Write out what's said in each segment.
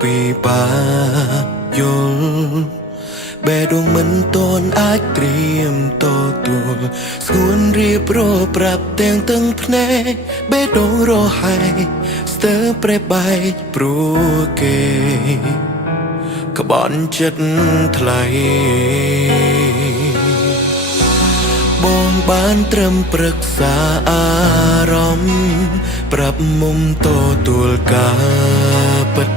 ពីបាយល់បេះដូងមិនតន់អាចត្រៀមទទួលស្ងួនរៀបរប្រាប់ទាំងទឹកភ្នែកបេះដូងរហែកស្ទើរប្រេះបែកព្រោះគេក្បន់ចិត្តថ្លៃបងបានត្រឹមប្រឹក្សាអារម្មណ៍ប្រាប់មុំទទួលការពិត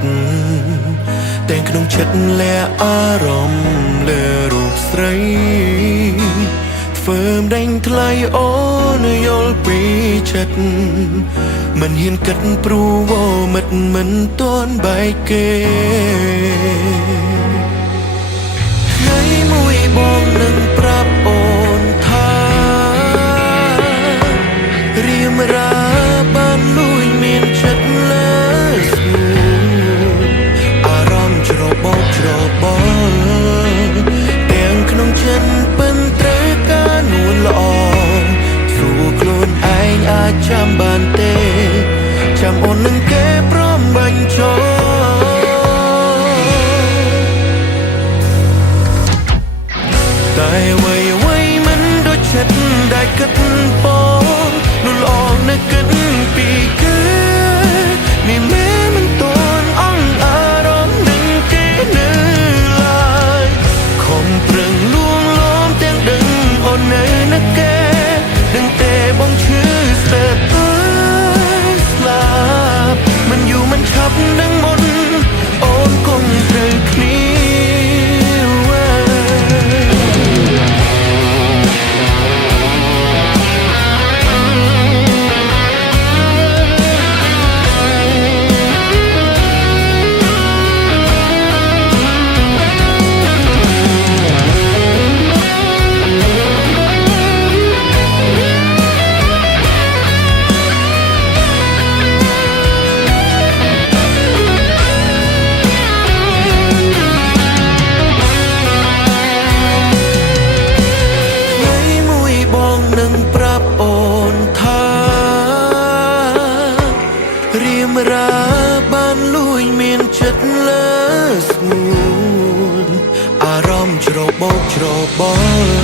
តែក្នុងចិត្តលាអារម្មណ៍លើរូបស្រីធ្វើដេញថ្លៃអូនយល់ពីចិត្តមិនហ៊ានគិតព្រោះមិត្តមិនទាន់បែកគេថ្ងៃមួយបងនឹងប្រាប់អូនថារៀមរាបានលួយមានចិត្តលើស្ងួនអារម្មណ៍ច្របោកច្របល់ទាំងក្នុងចិត្តពិនត្រូវការនួនល្អសួរខ្លួនឯងអាចចាំបានទេចាំអូននឹងគេព្រមបាញ់ចូលតែអ្វីមិនដូចចិត្តដែលគិតបងនោះល្អណាស់គិតពីគឺនេះមែនមិនតន់អន់អារម្មណ៍នឹងគេនៅឡើយខំប្រឹងលួងលោមទាំងដឹងអូននៅណាគេដឹងតែបងឈឺស្ទើរស្លាប់មិនយូរមិនឆាប់នឹងមុនអូនគង់ត្រូវគ្នារៀមរាបានលួយមានចិត្តលើស្ងួនអារម្មណ៍ច្របោកច្របល់